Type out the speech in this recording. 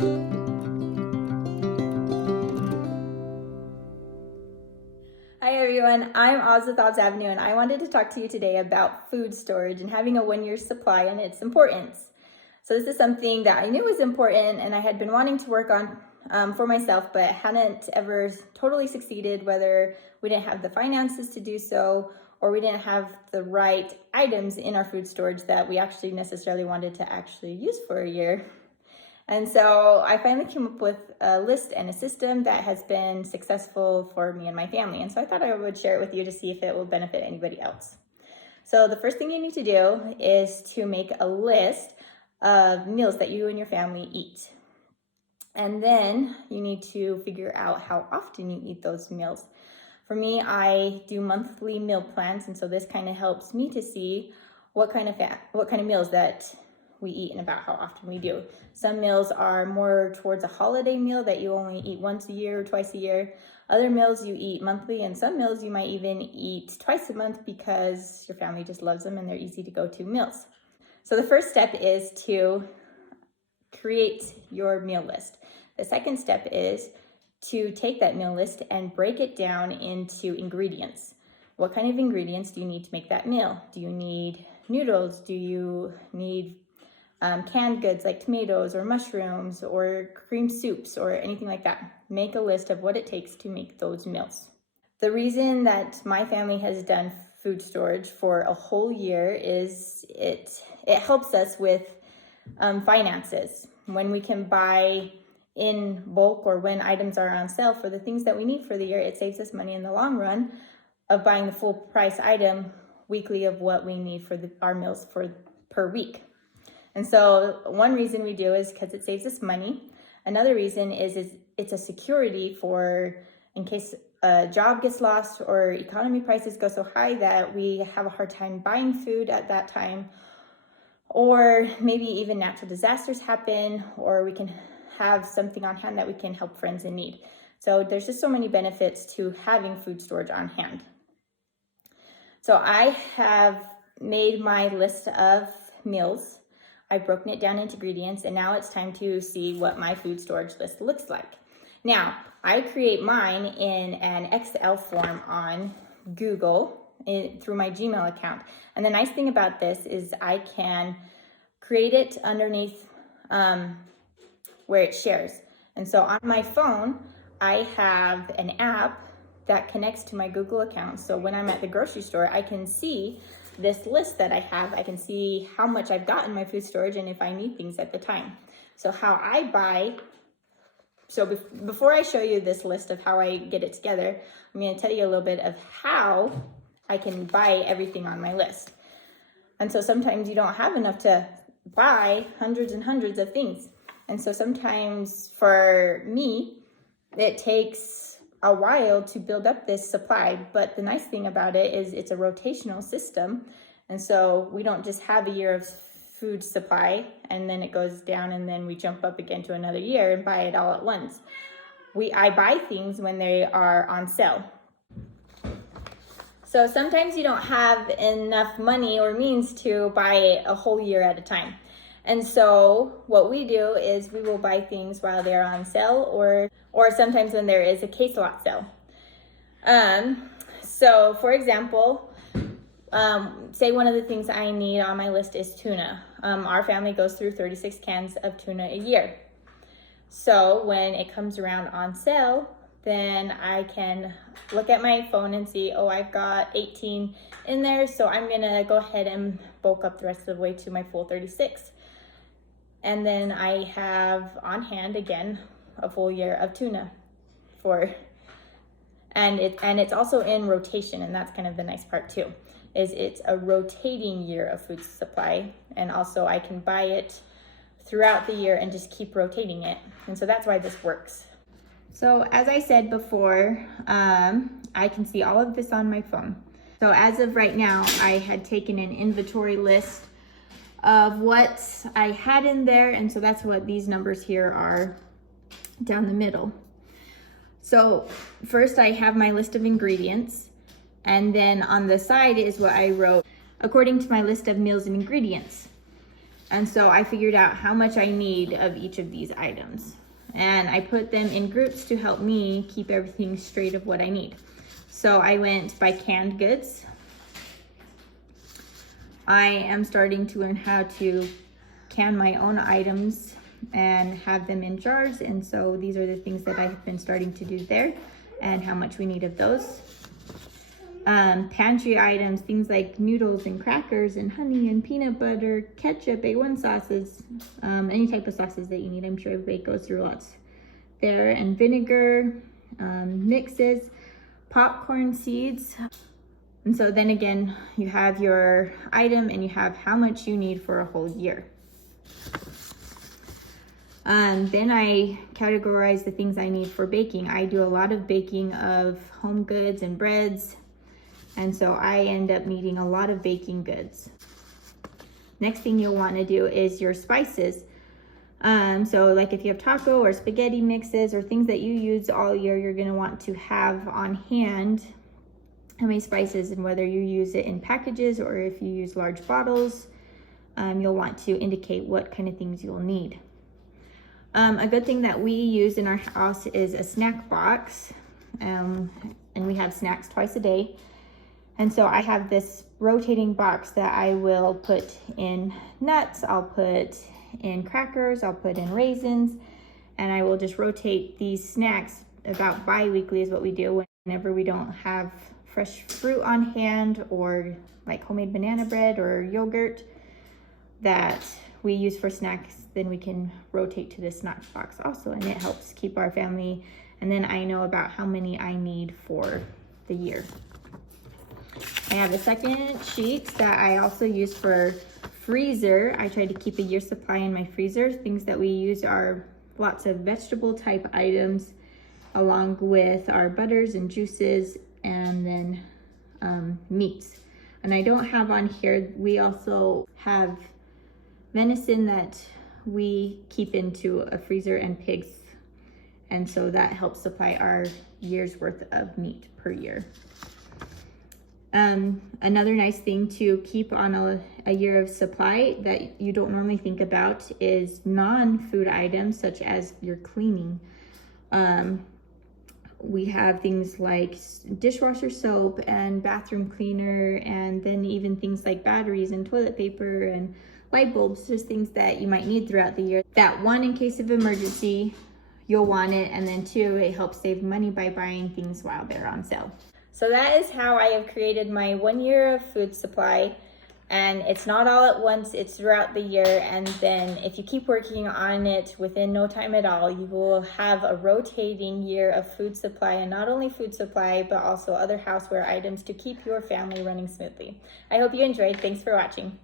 Hi everyone, I'm Oz with Oz Avenue, and I wanted to talk to you today about food storage and having a 1-year supply and its importance. So this is something that I knew was important and I had been wanting to work on for myself, but hadn't ever totally succeeded, whether we didn't have the finances to do so or we didn't have the right items in our food storage that we actually necessarily wanted to actually use for a year. And so I finally came up with a list and a system that has been successful for me and my family. And so I thought I would share it with you to see if it will benefit anybody else. So the first thing you need to do is to make a list of meals that you and your family eat. And then you need to figure out how often you eat those meals. For me, I do monthly meal plans, and so this kind of helps me to see what kind of meals that we eat and about how often we do. Some meals are more towards a holiday meal that you only eat once a year or twice a year. Other meals you eat monthly, and some meals you might even eat twice a month because your family just loves them and they're easy to go to meals. So the first step is to create your meal list. The second step is to take that meal list and break it down into ingredients. What kind of ingredients do you need to make that meal? Do you need noodles? Do you need canned goods like tomatoes or mushrooms or cream soups or anything like that? Make a list of what it takes to make those meals. The reason that my family has done food storage for a whole year is it helps us with finances. When we can buy in bulk or when items are on sale for the things that we need for the year, it saves us money in the long run of buying the full price item weekly of what we need for our meals per week. And so one reason we do is because it saves us money. Another reason is it's a security for in case a job gets lost or economy prices go so high that we have a hard time buying food at that time, or maybe even natural disasters happen, or we can have something on hand that we can help friends in need. So there's just so many benefits to having food storage on hand. So I have made my list of meals. I've broken it down into ingredients, and now it's time to see what my food storage list looks like. Now, I create mine in an Excel form on Google through my Gmail account. And the nice thing about this is I can create it underneath where it shares. And so on my phone, I have an app that connects to my Google account. So when I'm at the grocery store, I can see this list that I have. I can see how much I've got in my food storage and if I need things at the time. So before I show you this list of how I get it together, I'm going to tell you a little bit of how I can buy everything on my list. And so sometimes you don't have enough to buy hundreds and hundreds of things. And so sometimes for me, it takes a while to build up this supply. But the nice thing about it is it's a rotational system. And so we don't just have a year of food supply and then it goes down and then we jump up again to another year and buy it all at once. I buy things when they are on sale. So sometimes you don't have enough money or means to buy a whole year at a time. And so what we do is we will buy things while they're on sale or sometimes when there is a case lot sale. So for example, say one of the things I need on my list is tuna. Our family goes through 36 cans of tuna a year. So when it comes around on sale, then I can look at my phone and see, oh, I've got 18 in there. So I'm gonna go ahead and bulk up the rest of the way to my full 36. And then I have on hand again a full year of tuna and it's also in rotation, and that's kind of the nice part too, is it's a rotating year of food supply, and also I can buy it throughout the year and just keep rotating it. And so that's why this works. So as I said before, I can see all of this on my phone. So as of right now, I had taken an inventory list of what I had in there, and so that's what these numbers here are down the middle. So first I have my list of ingredients, and then on the side is what I wrote according to my list of meals and ingredients. And so I figured out how much I need of each of these items. And I put them in groups to help me keep everything straight of what I need. So I went by canned goods. I am starting to learn how to can my own items and have them in jars. And so these are the things that I've been starting to do there and how much we need of those. Pantry items, things like noodles and crackers and honey and peanut butter, ketchup, A1 sauces, any type of sauces that you need. I'm sure everybody goes through lots there. And vinegar, mixes, popcorn seeds. And so then again, you have your item and you have how much you need for a whole year. Then I categorize the things I need for baking. I do a lot of baking of home goods and breads. And so I end up needing a lot of baking goods. Next thing you'll want to do is your spices. So like if you have taco or spaghetti mixes or things that you use all year, you're going to want to have on hand how many spices, and whether you use it in packages or if you use large bottles, you'll want to indicate what kind of things you'll need. A good thing that we use in our house is a snack box, and we have snacks twice a day. And so I have this rotating box that I will put in nuts, I'll put in crackers, I'll put in raisins, and I will just rotate these snacks about bi-weekly is what we do whenever we don't have fresh fruit on hand or like homemade banana bread or yogurt that we use for snacks. Then we can rotate to the snack box also, and it helps keep our family. And then I know about how many I need for the year. I have a second sheet that I also use for freezer. I try to keep a year's supply in my freezer. Things that we use are lots of vegetable type items, along with our butters and juices, and then meats. And I don't have on here, we also have venison that we keep into a freezer, and pigs. And so that helps supply our year's worth of meat per year. Another nice thing to keep on a year of supply that you don't normally think about is non-food items such as your cleaning. We have things like dishwasher soap and bathroom cleaner, and then even things like batteries and toilet paper and light bulbs, just things that you might need throughout the year. That one, in case of emergency, you'll want it, and then two, it helps save money by buying things while they're on sale. So that is how I have created my 1 year of food supply, and it's not all at once, it's throughout the year. And then if you keep working on it, within no time at all, you will have a rotating year of food supply, and not only food supply, but also other houseware items to keep your family running smoothly. I hope you enjoyed. Thanks for watching.